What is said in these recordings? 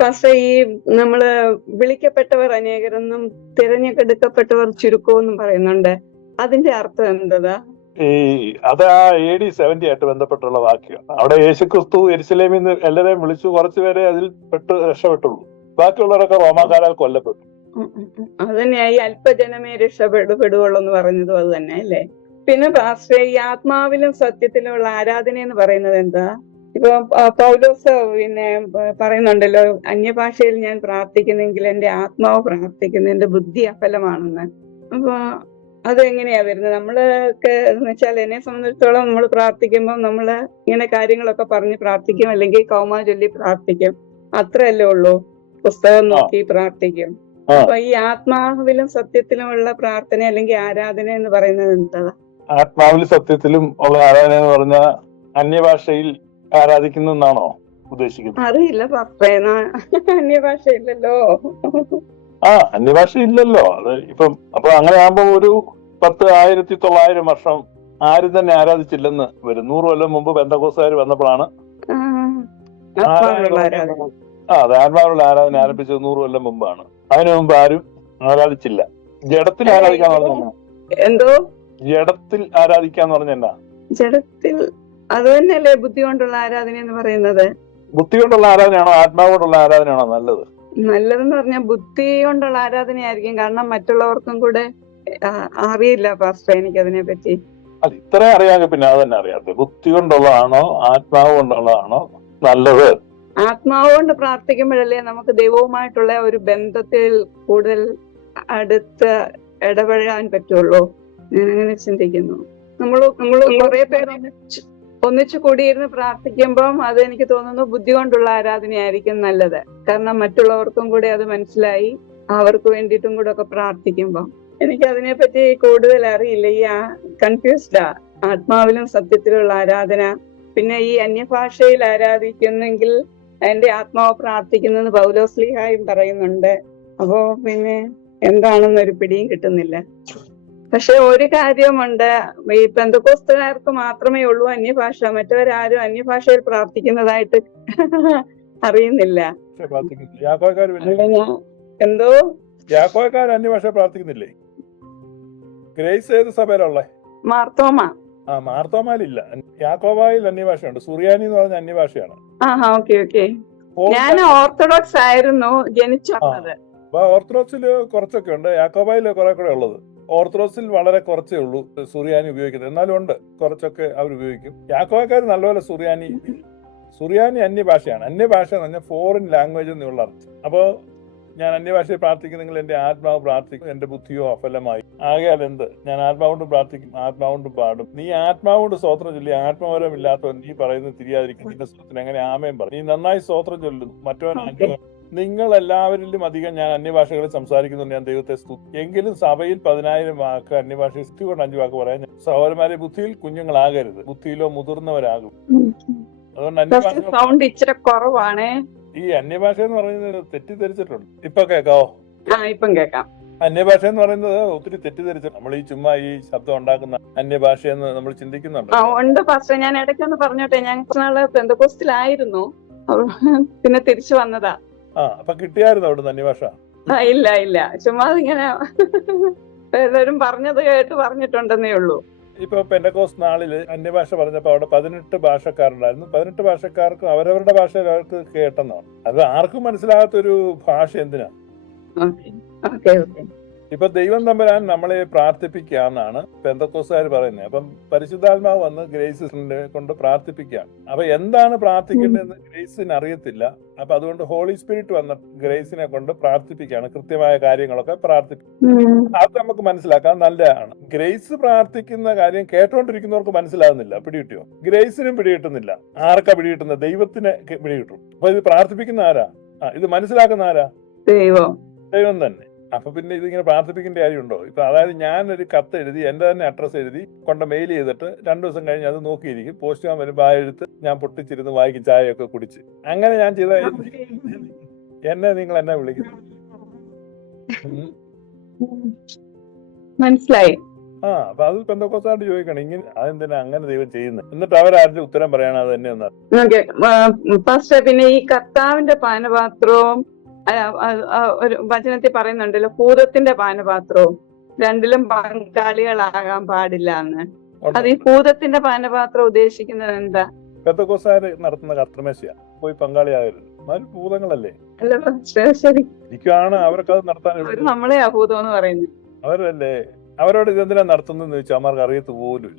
പക്ഷെ ഈ നമ്മൾ വിളിക്കപ്പെട്ടവർ അനേകരെന്നും തിരഞ്ഞെടുക്കപ്പെട്ടവർ ചുരുക്കമെന്നും പറയുന്നുണ്ട്. അതിന്റെ അർത്ഥം എന്തതാ? ഈ അത് ആ എ ഡി സെവന്റി ആയിട്ട് ബന്ധപ്പെട്ടുള്ള വാക്യം അവിടെ യേശുക്രിസ്തു എരിശിലേമിൽ നിന്ന് എല്ലാരെയും വിളിച്ചു കുറച്ചുപേരെ അതിൽ പെട്ട് രക്ഷപ്പെട്ടുള്ളൂ. ബാക്കിയുള്ളവരൊക്കെ റോമാക്കാരാൽ കൊല്ലപ്പെട്ടു. അത് തന്നെയായി ഈ അല്പജനമേ രക്ഷപ്പെടുപെടുവുള്ളൂ എന്ന് പറഞ്ഞതും അത് തന്നെ അല്ലേ? പിന്നെ പാസ്റ്റേ ഈ ആത്മാവിലും സത്യത്തിലുമുള്ള ആരാധന എന്ന് പറയുന്നത് എന്താ? ഇപ്പൊ പൗലോസ് പിന്നെ പറയുന്നുണ്ടല്ലോ അന്യഭാഷയിൽ ഞാൻ പ്രാർത്ഥിക്കുന്നെങ്കിൽ എന്റെ ആത്മാവ് പ്രാർത്ഥിക്കുന്നു എന്റെ ബുദ്ധി അഫലമാണെന്ന്. അപ്പൊ അതെങ്ങനെയാ വരുന്നത്? നമ്മളൊക്കെ എന്ന് വെച്ചാൽ എന്നെ സംബന്ധിച്ചിടത്തോളം നമ്മൾ പ്രാർത്ഥിക്കുമ്പോൾ നമ്മൾ ഇങ്ങനെ കാര്യങ്ങളൊക്കെ പറഞ്ഞ് പ്രാർത്ഥിക്കും അല്ലെങ്കിൽ കൗമാ ചൊല്ലി പ്രാർത്ഥിക്കും. അത്രയല്ലേ ഉള്ളൂ. പുസ്തകം നോക്കി പ്രാർത്ഥിക്കും. അപ്പൊ ഈ ആത്മാവിലും സത്യത്തിലുമുള്ള പ്രാർത്ഥന അല്ലെങ്കിൽ ആരാധന എന്ന് പറയുന്നത് എന്താ? ആത്മാവിലും സത്യത്തിലും ഉള്ള ആരാധന എന്ന് പറഞ്ഞ അന്യഭാഷയിൽ ആരാധിക്കുന്നു എന്നാണോ ഉദ്ദേശിക്കുന്നത്? അറിയില്ല അന്യഭാഷ ഇല്ലല്ലോ ആ അന്യഭാഷ ഇല്ലല്ലോ അത് ഇപ്പം അപ്പൊ അങ്ങനെ ആകുമ്പോ ഒരു പത്ത് ആയിരത്തി തൊള്ളായിരം വർഷം ആരും തന്നെ ആരാധിച്ചില്ലെന്ന് വരും. നൂറ് കൊല്ലം മുമ്പ് ബന്ധകോസുകാർ വന്നപ്പോഴാണ് ആ, അത് ആത്മാവിലുള്ള ആരാധന ആരംഭിച്ചത് നൂറ് കൊല്ലം മുമ്പാണ്. അതിനു മുമ്പ് ആരും ആരാധിച്ചില്ല. ജഡത്തിൽ ആരാധിക്കാന്ന് പറഞ്ഞ എന്തോ? ജഡത്തിൽ ആരാധിക്കാന്ന് പറഞ്ഞ എന്നാ? ജഡത്തിൽ അത് തന്നെയല്ലേ ബുദ്ധി കൊണ്ടുള്ള ആരാധന എന്ന് പറയുന്നത്? ബുദ്ധി കൊണ്ടുള്ള ആരാധനയാണോ ആത്മാവ് കൊണ്ടുള്ള ആരാധനയാണോ നല്ലത്? നല്ലതെന്ന് പറഞ്ഞാൽ ബുദ്ധി കൊണ്ടുള്ള ആരാധനയായിരിക്കും. കാരണം മറ്റുള്ളവർക്കും കൂടെ അറിയില്ല പാസ്റ്റർ എനിക്ക് അതിനെ പറ്റി അത് ഇത്ര അറിയാമെങ്കിൽ പിന്നെ അത് തന്നെ അറിയാത്തത് ബുദ്ധി കൊണ്ടുള്ളതാണോ ആത്മാവ് കൊണ്ടുള്ളതാണോ നല്ലത്? ആത്മാവ് കൊണ്ട് പ്രാർത്ഥിക്കുമ്പോഴല്ലേ നമുക്ക് ദൈവവുമായിട്ടുള്ള ഒരു ബന്ധത്തിൽ കൂടുതൽ അടുത്ത് ഇടപഴകാൻ പറ്റുള്ളൂ. ഞാൻ അങ്ങനെ ചിന്തിക്കുന്നു. നമ്മൾ നമ്മൾ കുറെ പേർ ഒന്നിച്ച് കൂടിയിരുന്ന് പ്രാർത്ഥിക്കുമ്പം അത് എനിക്ക് തോന്നുന്നു ബുദ്ധി കൊണ്ടുള്ള ആരാധനയായിരിക്കും നല്ലത്. കാരണം മറ്റുള്ളവർക്കും കൂടി അത് മനസ്സിലായി അവർക്ക് വേണ്ടിയിട്ടും കൂടെ ഒക്കെ പ്രാർത്ഥിക്കുമ്പം. എനിക്ക് അതിനെപ്പറ്റി കൂടുതൽ അറിയില്ല. ഈ കൺഫ്യൂസ്ഡാ ആത്മാവിലും സത്യത്തിലുള്ള ആരാധന. പിന്നെ ഈ അന്യഭാഷയിൽ ആരാധിക്കുന്നെങ്കിൽ എന്റെ ആത്മാവ് പ്രാർത്ഥിക്കുന്നെന്ന് പൗലോസ്ലിഹായും പറയുന്നുണ്ട്. അപ്പോ പിന്നെ എന്താണെന്നൊരു പിടിയും കിട്ടുന്നില്ല. പക്ഷെ ഒരു കാര്യമുണ്ട്. ഈ പെന്തക്കോസ്തുകാർക്ക് മാത്രമേ ഉള്ളൂ അന്യഭാഷ. മറ്റവരാരും അന്യഭാഷയിൽ പ്രാർത്ഥിക്കുന്നതായിട്ട് അറിയുന്നില്ല. എന്തോ? യാക്കോക്കാർ അന്യഭാഷ പ്രാർത്ഥിക്കുന്നില്ലേ? ഗ്രേസ് ഏത് സഭയിലുള്ളേ? മാർത്തോമ. ആ മാർത്തോമാലില്ല യാക്കോബായിൽ അന്യഭാഷയുണ്ട്. സുറിയാനി എന്ന് പറഞ്ഞ അന്യഭാഷയാണ്. ഞാൻ ഓർത്തഡോക്സ് ആയിരുന്നു ജനിച്ചു വന്നത് അപ്പൊ ഓർത്തഡോക്സിൽ കുറച്ചൊക്കെ ഉണ്ട്. യാക്കോബായിൽ കുറെ കൂടെ ഉള്ളത്. ഓർത്തഡോക്സിൽ വളരെ കുറച്ചേ ഉള്ളൂ സുറിയാനി ഉപയോഗിക്കുന്നത്. എന്നാലും ഉണ്ട് കുറച്ചൊക്കെ അവർ ഉപയോഗിക്കും. യാക്കോക്കാർ നല്ലപോലെ സുറിയാനി സുറിയാനി അന്യഭാഷയാണ്. അന്യഭാഷ എന്ന് പറഞ്ഞാൽ ഫോറിൻ ലാംഗ്വേജ് എന്നുള്ള അർത്ഥം. അപ്പോൾ ഞാൻ അന്യഭാഷയിൽ പ്രാർത്ഥിക്കുന്നെങ്കിൽ എന്റെ ആത്മാവ് പ്രാർത്ഥിക്കും എന്റെ ബുദ്ധിയോ അഫലമായി. ആകയാൽ എന്ത്? ഞാൻ ആത്മാവുകൊണ്ട് പ്രാർത്ഥിക്കും ആത്മാവുകൊണ്ട് പാടും. നീ ആത്മാവുകൊണ്ട് സ്വോത്രം ചൊല്ലി ആത്മപരമില്ലാത്തവൻ നീ പറയുന്നത് തിരിയാതിരിക്കും. നിന്റെ സ്വത്തിന് എങ്ങനെ ആമയും പറയും. നീ നന്നായി സ്വോത്രം ചൊല്ലുന്നു. മറ്റവൻ ആജ്ഞ നിങ്ങൾ എല്ലാവരിലും അധികം ഞാൻ അന്യഭാഷകളിൽ സംസാരിക്കുന്നുണ്ട്. ഞാൻ ദൈവത്തെ സ്തുതി എങ്കിലും സഭയിൽ പതിനായിരം വാക്ക് അന്യഭാഷ സ്തുതി കൊണ്ട് അഞ്ചു വാക്ക് പറയാൻ സഹോദരന്മാരെ ബുദ്ധിയിൽ കുഞ്ഞുങ്ങളാകരുത്. ബുദ്ധിയിലോ മുതിർന്നവരാകും അതുകൊണ്ട് അന്യഭാഷ സൗണ്ട് ഇച്ചിരി കുറവാണ്. ഈ അന്യഭാഷ എന്ന് പറയുന്നത് തെറ്റിദ്ധരിച്ചിട്ടുണ്ട്. ഇപ്പൊ കേക്കാവോ? ഇപ്പം കേക്കാം. അന്യഭാഷ എന്ന് പറയുന്നത് ഒത്തിരി തെറ്റിദ്ധരിച്ചു നമ്മൾ ഈ ചുമ്മാ ഈ ശബ്ദം ഉണ്ടാക്കുന്ന അന്യഭാഷ എന്ന് നമ്മൾ ചിന്തിക്കുന്നുണ്ട്. ഉണ്ട് ഫസ്റ്റ് ഞാൻ ഇടയ്ക്കൊന്ന് പറഞ്ഞോട്ടെ. ഞാൻ പെന്തക്കോസ്റ്റിലായിരുന്നു. പിന്നെ തിരിച്ചു വന്നതാ. ആ അപ്പൊ കിട്ടിയായിരുന്നു അവിടെ അന്യഭാഷ ഇല്ല ഇല്ല. ചുമ്മാ ഇങ്ങനെ എല്ലാവരും പറഞ്ഞത് കേട്ട് പറഞ്ഞിട്ടുണ്ടെന്നേ ഉള്ളൂ. ഇപ്പൊ പെൻഡക്കോസ് നാളിൽ അന്യഭാഷ പറഞ്ഞപ്പോ അവിടെ പതിനെട്ട് ഭാഷക്കാരുണ്ടായിരുന്നു. പതിനെട്ട് ഭാഷക്കാർക്കും അവരവരുടെ ഭാഷ അവർക്ക് കേട്ടെന്നാണ് അത് ആർക്കും മനസ്സിലാകാത്തൊരു ഭാഷ എന്തിനാ? Okay okay. ഇപ്പൊ ദൈവം തമ്പരാൻ നമ്മളെ പ്രാർത്ഥിപ്പിക്കാന്നാണ് പെന്തക്കോസുകാർ പറയുന്നത്. അപ്പം പരിശുദ്ധാത്മാവ് വന്ന് ഗ്രേസിനെ കൊണ്ട് പ്രാർത്ഥിപ്പിക്കുകയാണ്. അപ്പൊ എന്താണ് പ്രാർത്ഥിക്കേണ്ടതെന്ന് ഗ്രേസിന് അറിയത്തില്ല. അപ്പൊ അതുകൊണ്ട് ഹോളി സ്പിരിറ്റ് വന്ന ഗ്രേസിനെ കൊണ്ട് പ്രാർത്ഥിപ്പിക്കുകയാണ്. കൃത്യമായ കാര്യങ്ങളൊക്കെ പ്രാർത്ഥിപ്പിക്കും അത് നമുക്ക് മനസ്സിലാക്കാൻ നല്ലതാണ്. ഗ്രേസ് പ്രാർത്ഥിക്കുന്ന കാര്യം കേട്ടോണ്ടിരിക്കുന്നവർക്ക് മനസ്സിലാകുന്നില്ല പിടികിട്ടിയോ? ഗ്രേസിനും പിടികിട്ടുന്നില്ല. ആർക്കാ പിടികിട്ടുന്നത്? ദൈവത്തിന് പിടികിട്ടും. അപ്പൊ ഇത് പ്രാർത്ഥിപ്പിക്കുന്ന ആരാ? ഇത് മനസ്സിലാക്കുന്ന ആരാ? ദൈവം. ദൈവം തന്നെ. അപ്പൊ പിന്നെ ഇതിങ്ങനെ പ്രാർത്ഥിപ്പിക്കേണ്ട കാര്യമുണ്ടോ? ഇപ്പൊ അതായത് ഞാൻ ഒരു കത്ത് എഴുതി എന്റെ തന്നെ അഡ്രസ്സ് എഴുതി കൊണ്ട് മെയിൽ ചെയ്തിട്ട് രണ്ടു ദിവസം കഴിഞ്ഞ് അത് നോക്കിയിരിക്കും. പോസ്റ്റ് ചെയ്യാൻ വരുമ്പോൾ ആ എഴുത്ത് ഞാൻ പൊട്ടിച്ചിരുന്ന് വായിക്കും ചായയൊക്കെ കുടിച്ച്. അങ്ങനെ ഞാൻ ചെയ്ത എന്നെ നിങ്ങൾ എന്നെ വിളിക്കുന്നു. മനസ്സിലായി. ആ അപ്പൊ അത് പെന്തക്കോസായിട്ട് ചോദിക്കണം? ഇങ്ങനെ അതെന്തിനാ അങ്ങനെ ദൈവം ചെയ്യുന്നത് എന്നിട്ട് അവരാരുടെ ഉത്തരം പറയണം അത് തന്നെ ഫസ്റ്റ് പിന്നെ ഈ കർത്താവിന്റെ പാനപാത്രവും ഒരു വചനത്തിൽ പറയുന്നുണ്ടല്ലോ ഭൂതത്തിന്റെ പാനപാത്രവും രണ്ടിലും പങ്കാളികളാകാൻ പാടില്ല എന്ന്. അത് ഈ ഭൂതത്തിന്റെ പാനപാത്രം ഉദ്ദേശിക്കുന്നത് എന്താ? പെന്തക്കോസാര് നടത്തുന്ന കർത്തമേശയാ പോയി പങ്കാളിയാകരുത്. എന്നാലും ഭൂതങ്ങളല്ലേ? അല്ല പക്ഷേ ശരി. എനിക്കാണ് അവർക്ക് അത് നടത്താൻ. നമ്മളെ ഭൂതം എന്ന് പറയുന്നത്. അവരല്ലേ? അവരോട് ഇതെന്തിനാ നടത്തുന്നതെന്ന് ചോദിച്ചാൽ അവർക്ക് അറിയത്ത് പോലും.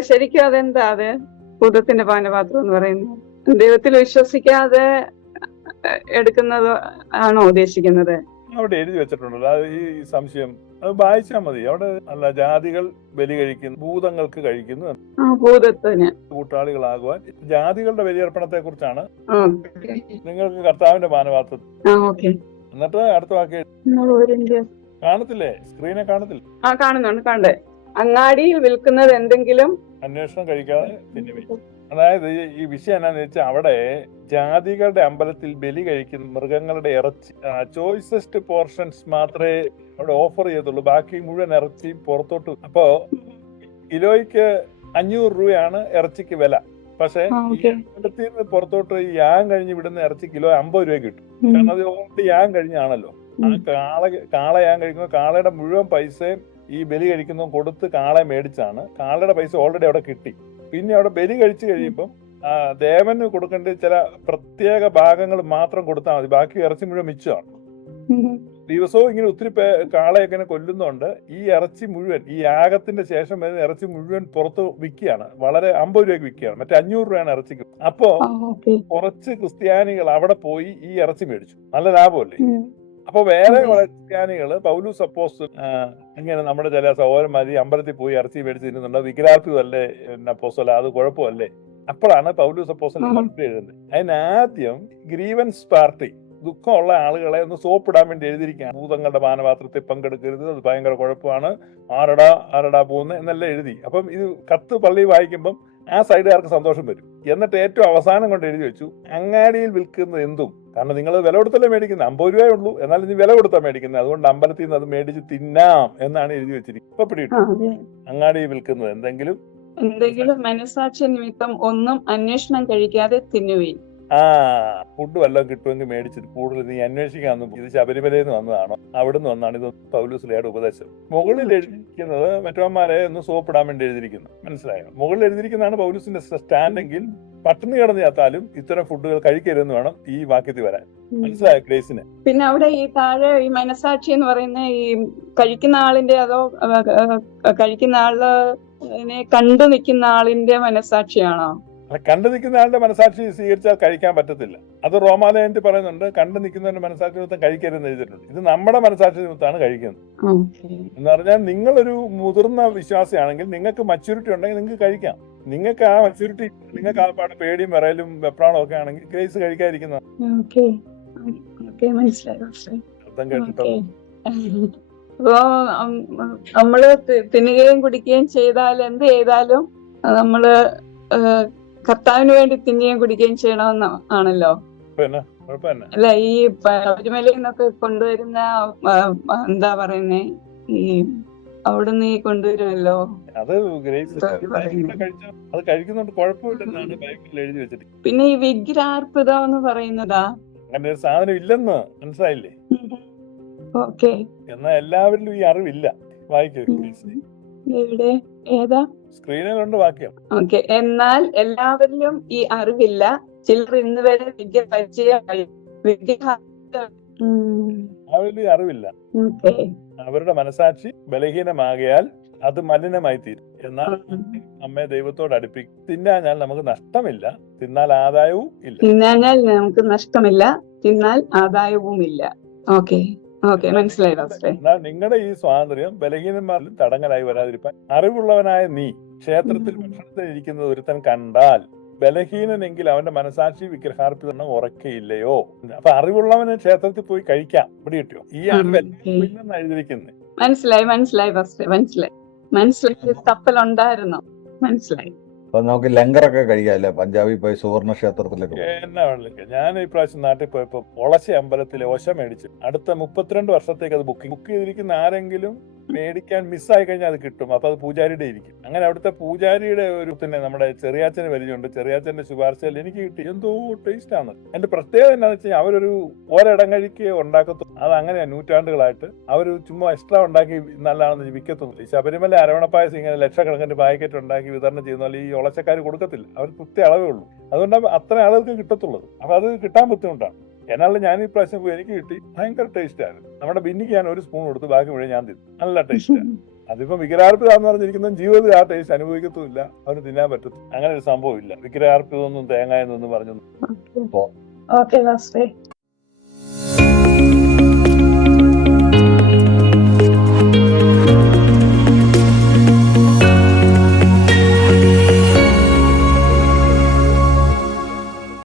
ശരിക്കും അതെന്താ അത്? ഭൂതത്തിന്റെ പാനപാത്രം എന്ന് പറയുന്നത്. ദൈവത്തിൽ വിശ്വസിക്കാതെ എടുക്കുന്നത് ആണോ ഉദ്ദേശിക്കുന്നത്. അവിടെ എഴുതി വെച്ചിട്ടുണ്ടല്ലോ. അത് ഈ സംശയം. അത് വായിച്ചാൽ മതി. അവിടെ അല്ല ജാതികൾ ബലി കഴിക്കുന്നു ഭൂതങ്ങൾക്ക് കഴിക്കുന്നു ഭൂതത്തിന്. കൂട്ടാളികളാകുവാൻ. ജാതികളുടെ ബലിയർപ്പണത്തെ കുറിച്ചാണ് നിങ്ങൾക്ക് കർത്താവിന്റെ മാനവാർത്ഥം എന്നിട്ട് അടുത്ത വാക്ക് കാണത്തില്ലേ? സ്ക്രീനെ കാണത്തില്ലേ? ആ കാണുന്നുണ്ട് കണ്ടേ അങ്ങാടിയിൽ വിൽക്കുന്നത് എന്തെങ്കിലും അന്വേഷണം കഴിക്കാതെ. അതായത് ഈ- ഈ വിഷയം എന്നാന്ന് വെച്ചാൽ അവിടെ ജാതികളുടെ അമ്പലത്തിൽ ബലി കഴിക്കുന്ന മൃഗങ്ങളുടെ ഇറച്ചി ചോയ്സസ്റ്റ് പോർഷൻസ് മാത്രമേ അവിടെ ഓഫർ ചെയ്തുള്ളൂ. ബാക്കി മുഴുവൻ ഇറച്ചി പുറത്തോട്ട്. അപ്പോ കിലോയ്ക്ക് അഞ്ഞൂറ് രൂപയാണ് ഇറച്ചിക്ക് വില. പക്ഷേ അമ്പലത്തിൽ നിന്ന് പുറത്തോട്ട് ഈ യാഗം കഴിഞ്ഞ് വിടുന്ന ഇറച്ചി കിലോ അമ്പത് രൂപ കിട്ടും. കാരണം അത് ഓൾറെഡി യാഗം കഴിഞ്ഞാണല്ലോ. ആ കാള കാള യാഗം കഴിക്കുമ്പോൾ കാളയുടെ മുഴുവൻ പൈസയും ഈ ബലി കഴിക്കുന്ന കൊടുത്ത് കാളയെ മേടിച്ചാണ്. കാളയുടെ പൈസ ഓൾറെഡി അവിടെ കിട്ടി. പിന്നെ അവിടെ ബലി കഴിച്ചു കഴിയുമ്പം ദേവന് കൊടുക്കേണ്ട ചില പ്രത്യേക ഭാഗങ്ങൾ മാത്രം കൊടുത്താൽ മതി. ബാക്കി ഇറച്ചി മുഴുവൻ മിച്ചമാണ്. ദിവസവും ഇങ്ങനെ ഒത്തിരി പേ കാളയൊക്കെ ഇങ്ങനെ കൊല്ലുന്നുണ്ട്. ഈ ഇറച്ചി മുഴുവൻ ഈ യാഗത്തിന്റെ ശേഷം വരുന്ന ഇറച്ചി മുഴുവൻ പുറത്ത് വിൽക്കുകയാണ്. വളരെ അമ്പത് രൂപയ്ക്ക് വിൽക്കുകയാണ്. മറ്റേ അഞ്ഞൂറ് രൂപയാണ് ഇറച്ചിക്ക് അപ്പോ കുറച്ച് ക്രിസ്ത്യാനികൾ അവിടെ പോയി ഈ ഇറച്ചി മേടിച്ചു. നല്ല ലാഭമല്ലേ. അപ്പൊ വേറെ ക്രിസ്ത്യാനികൾ പൗലൂസ് അപ്പോസ് ഇങ്ങനെ നമ്മുടെ ചില സഹോദരന്മാർ അമ്പലത്തിൽ പോയി ഇറച്ചി മേടിച്ച് തിന്നുന്നുണ്ട്. വിഗ്രാർത്ഥിതല്ലേ അപ്പോസല അത് കുഴപ്പമല്ലേ? അപ്പോഴാണ് പൗലൂസ് അപ്പോസൽ ഉം. എഴുതുന്നത്. അതിനാദ്യം ഗ്രീവൻസ് പാർട്ടി ദുഃഖമുള്ള ആളുകളെ ഒന്ന് സോപ്പിടാൻ വേണ്ടി എഴുതിയിരിക്കുകയാണ്. ഭൂതങ്ങളുടെ പാനപാത്രത്തിൽ പങ്കെടുക്കരുത് അത് ഭയങ്കര കുഴപ്പമാണ്. ആരടാ ആരടാ പോകുന്നത് എന്നെല്ലാം എഴുതി. അപ്പം ഇത് കത്ത് പള്ളി വായിക്കുമ്പം ആ സൈഡുകാർക്ക് സന്തോഷം വരും. എന്നിട്ട് ഏറ്റവും അവസാനം കൊണ്ട് എഴുതി വെച്ചു അങ്ങാടിയിൽ വിൽക്കുന്നത് എന്തും? കാരണം നിങ്ങൾ വില കൊടുത്തല്ലേ മേടിക്കുന്നത്? അമ്പത് രൂപയേ ഉള്ളൂ. എന്നാലും നീ വില കൊടുത്താ മേടിക്കുന്നത്. അതുകൊണ്ട് അമ്പലത്തിൽ നിന്ന് അത് മേടിച്ച് തിന്നാം എന്നാണ് എഴുതി വെച്ചിരിക്കുന്നത്. ഇപ്പൊ പിടിയിട്ടു. അങ്ങാടിയിൽ വിൽക്കുന്നത് എന്തെങ്കിലും എന്തെങ്കിലും മനസാക്ഷി നിമിത്തം ഒന്നും അന്വേഷണം കഴിക്കാതെ തിന്നുകയും ആ ഫുഡ് വല്ലതും കിട്ടുമെങ്കിൽ മേടിച്ചിട്ട് കൂടുതൽ നീ അന്വേഷിക്കാൻ ഇത് ശബരിമലയിൽ നിന്ന് വന്നതാണോ? അവിടെ നിന്ന് വന്നാണ് ഇത് പൗലൂസിലയുടെ ഉപദേശം. മുകളിൽ എഴുതിയിരിക്കുന്നത് മറ്റവന്മാരെ ഒന്ന് സോപ്പിടാൻ വേണ്ടി എഴുതിയിരിക്കുന്നു. മനസ്സിലായോ? മുകളിൽ എഴുതിയിരിക്കുന്നതാണ് പൗലൂസിന്റെ സ്റ്റാൻഡെങ്കിൽ പട്ടിണി കിടന്ന് ചാത്താലും ഇത്തരം ഫുഡുകൾ കഴിക്കരുതെന്ന് വേണം ഈ വാക്യത്തിൽ വരാൻ. മനസ്സിലായോ ഗ്രേസിന്? പിന്നെ അവിടെ ഈ താഴെ ഈ മനസാക്ഷി എന്ന് പറയുന്ന ഈ കഴിക്കുന്ന ആളിന്റെ അതോ കഴിക്കുന്ന ആ, ആളിനെ കണ്ടു നിൽക്കുന്ന ആളിന്റെ മനസാക്ഷിയാണോ കണ്ടു നിൽക്കുന്ന ആളുടെ മനസാക്ഷി സ്വീകരിച്ചാൽ കഴിക്കാൻ പറ്റത്തില്ല. അത് റോമാലയത്തിൽ പറയുന്നുണ്ട് കണ്ടു നിൽക്കുന്നവന്റെ മനസാക്ഷി നിമിത്തം കഴിക്കരുതെന്ന് എഴുതിയിട്ടുണ്ട്. ഇത് നമ്മുടെ മനസാക്ഷി നിമിത്തമാണ് കഴിക്കുന്നത്. എന്ന് പറഞ്ഞാൽ നിങ്ങളൊരു മുതിർന്ന വിശ്വാസിയാണെങ്കിൽ നിങ്ങൾക്ക് മച്യൂരിറ്റി ഉണ്ടെങ്കിൽ നിങ്ങൾക്ക് കഴിക്കാം. നിങ്ങൾക്ക് ആ മച്യൂരിറ്റി നിങ്ങൾക്ക് ആ പാട് പേടിയും വിറയലും വെപ്രാളും ഒക്കെ ആണെങ്കിൽ ഗ്രേസ് കഴിക്കാതിരിക്കുന്നതാണ്. മനസ്സിലായി മനസ്സിലായി. അർത്ഥം കേട്ടിട്ടോ ഓക്കെ. അപ്പോ നമ്മൾ തിന്നുകയും കുടിക്കുകയും ചെയ്താൽ എന്ത് ചെയ്താലും നമ്മൾ കർത്താവിന് വേണ്ടി തിന്നുകയും കുടിക്കുകയും ചെയ്യണമെന്ന് ആണല്ലോ? അല്ല ഈ ശബരിമലയിൽ നിന്നൊക്കെ കൊണ്ടുവരുന്ന എന്താ പറയുന്നേ ഈ അവിടുന്ന് ഈ കൊണ്ടുവരുമല്ലോ? അത് അത് കുഴപ്പമില്ലെന്നാണ് ബൈബിളിൽ എഴുതി വെച്ചിട്ട് പിന്നെ ഈ വിഗ്രഹാർപ്പിതം എന്ന് പറയുന്നതാ? അങ്ങനെ ഒരു സാധനം ഇല്ലെന്ന് മനസ്സിലായില്ലേ? എന്നാൽ എല്ലാവരിലും ഈ അറിവില്ല. എവിടെ? ഏതാ? സ്ക്രീനിലുണ്ട് വാക്യം. ഓക്കെ. എന്നാൽ എല്ലാവരിലും ഈ അറിവില്ല. ചിലർ ഇന്ന് വരെ വിദ്യ പരിചയമായി വിദ്യ അറിവില്ല. അവരുടെ മനസാക്ഷി ബലഹീനമാകയാൽ അത് മലിനമായി തീരും. എന്നാൽ അമ്മയെ ദൈവത്തോട് അടുപ്പിക്കും തിന്നാഞ്ഞാൽ നമുക്ക് നഷ്ടമില്ല. തിന്നാൽ ആദായവും ഇല്ല. തിന്നാഞ്ഞാൽ നമുക്ക് നഷ്ടമില്ല. തിന്നാൽ ആദായവും ഇല്ല ഓക്കെ. മനസ്സിലായി എന്നാൽ നിങ്ങളുടെ ഈ സ്വാതന്ത്ര്യം ബലഹീനന്മാരിൽ തടങ്ങലായി വരാതിരിക്കാൻ അറിവുള്ളവനായ നീ ക്ഷേത്രത്തിൽ ഭക്ഷണത്തിൽ ഇരിക്കുന്നത് ഒരുത്തൻ കണ്ടാൽ ബലഹീനനെങ്കിൽ അവന്റെ മനസാക്ഷി വിഗ്രഹാർപ്പിതം ഉറക്കയില്ലയോ? അപ്പൊ അറിവുള്ളവന് ക്ഷേത്രത്തിൽ പോയി കഴിക്കാം. ഇവിടെ കിട്ടിയോ? ഈ എഴുതിയിരിക്കുന്നത് മനസ്സിലായി മനസ്സിലായി മനസ്സിലായി. മനസ്സിലായി തപ്പലുണ്ടായിരുന്നു? മനസ്സിലായി. അപ്പൊ നമുക്ക് ലങ്കറൊക്കെ കഴിക്കാല്ലേ? പഞ്ചാബിൽ പോയി സുവർണ ക്ഷേത്രത്തിലൊക്കെ എന്നാ വേണമെങ്കിൽ ഞാൻ ഈ പ്രാവശ്യം നാട്ടിൽ പോയപ്പോ പൊളശ അമ്പലത്തിലെ ഒശ മേടിച്ചു. അടുത്ത മുപ്പത്തിരണ്ട് വർഷത്തേക്ക് അത് ബുക്ക് ബുക്ക് ചെയ്തിരിക്കുന്ന ആരെങ്കിലും മേടിക്കാൻ മിസ്സായി കഴിഞ്ഞാൽ അത് കിട്ടും. അപ്പൊ അത് പൂജാരിയുടെ ഇരിക്കും. അങ്ങനെ അവിടുത്തെ പൂജാരിയുടെ ഒരു തന്നെ നമ്മുടെ ചെറിയാച്ചന് പരിചയമുണ്ട് ചെറിയാച്ചന്റെ ശുപാർശയിൽ എനിക്ക് കിട്ടി. എന്തോ ടേസ്റ്റ് ആണ്. എന്റെ പ്രത്യേകത എന്താണെന്ന് വെച്ചാൽ അവരൊരു ഒരിടങ്ങഴിക്ക് ഉണ്ടാക്കത്തു അത് അങ്ങനെയാണ് നൂറ്റാണ്ടുകളായിട്ട്. അവർ ചുമ്മാ എക്സ്ട്രാ ഉണ്ടാക്കി നല്ലതാണെന്ന് വിൽക്കത്തുന്നു ഈ ശബരിമല അരവണപ്പായസം ഇങ്ങനെ ലക്ഷക്കണക്കിന് പാക്കറ്റ് ഉണ്ടാക്കി വിതരണം ചെയ്യുന്ന ഈ ഒളച്ചക്കാർ കൊടുക്കത്തില്ല. അവർ കൃത്യ അളവേ ഉള്ളൂ. അതുകൊണ്ടാണ് അത്ര ആളുകൾക്ക് കിട്ടത്തുള്ളത്. അപ്പൊ അത് കിട്ടാൻ ബുദ്ധിമുട്ടാണ്. എന്നാലും ഞാൻ ഈ പ്രാവശ്യം എനിക്ക് കിട്ടി. ഭയങ്കര ടേസ്റ്റ് ആണ്. നമ്മുടെ ബിന്നിക്ക് ഞാൻ ഒരു സ്പൂൺ കൊടുത്ത് ബാക്കി മുഴുവൻ ഞാൻ തിന്നു. നല്ല ടേസ്റ്റ് അതിപ്പോ വികരാർപ്പിതാന്ന് പറഞ്ഞിരിക്കുന്ന ജീവിതത്തിൽ ആ ടേസ്റ്റ് അനുഭവിക്കത്തുമില്ല. അവന് തിന്നാൻ പറ്റത്തു അങ്ങനെ ഒരു സംഭവം ഇല്ല. വിഗ്രഹാർപ്പിതൊന്നും തേങ്ങ എന്നൊന്നും പറഞ്ഞു